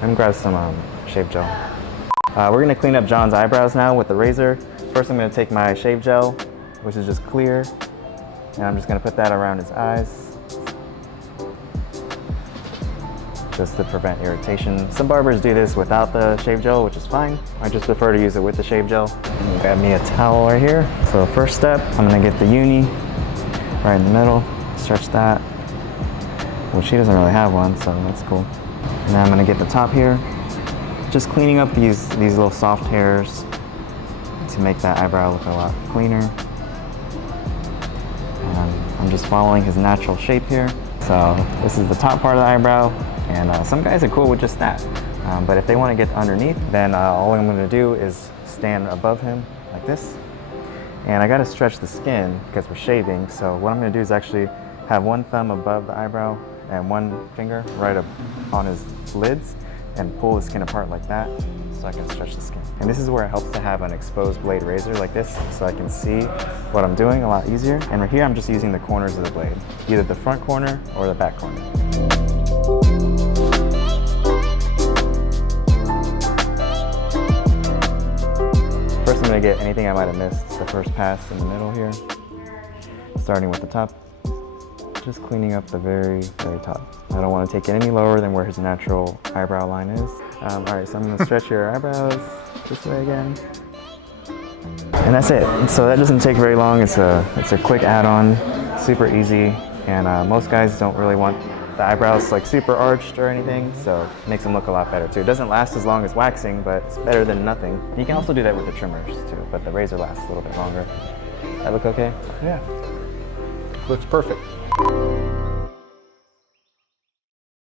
Let me grab some shave gel. We're gonna clean up John's eyebrows now with the razor. First, I'm gonna take my shave gel, which is just clear, and I'm just gonna put that around his eyes, just to prevent irritation. Some barbers do this without the shave gel, which is fine. I just prefer to use it with the shave gel. Grab me a towel right here. So first step, I'm gonna get the uni right in the middle, stretch that, which he doesn't really have one, so that's cool. And then I'm gonna get the top here, just cleaning up these little soft hairs to make that eyebrow look a lot cleaner. And I'm just following his natural shape here. So this is the top part of the eyebrow, and some guys are cool with just that. But if they want to get underneath, then all I'm going to do is stand above him like this. And I got to stretch the skin because we're shaving. So what I'm going to do is actually have one thumb above the eyebrow and one finger right up on his lids and pull the skin apart like that so I can stretch the skin. And this is where it helps to have an exposed blade razor like this so I can see what I'm doing a lot easier. And right here I'm just using the corners of the blade, either the front corner or the back corner. First, I'm gonna get anything I might have missed. The first pass in the middle here, starting with the top, just cleaning up the very, very top. I don't want to take it any lower than where his natural eyebrow line is. All right, so I'm gonna stretch your eyebrows this way again. And that's it. So that doesn't take very long. It's a quick add-on, super easy, and most guys don't really want the eyebrows like super arched or anything, so it makes them look a lot better too. It doesn't last as long as waxing, but it's better than nothing. You can also do that with the trimmers too, but the razor lasts a little bit longer. That look okay? Yeah, looks perfect.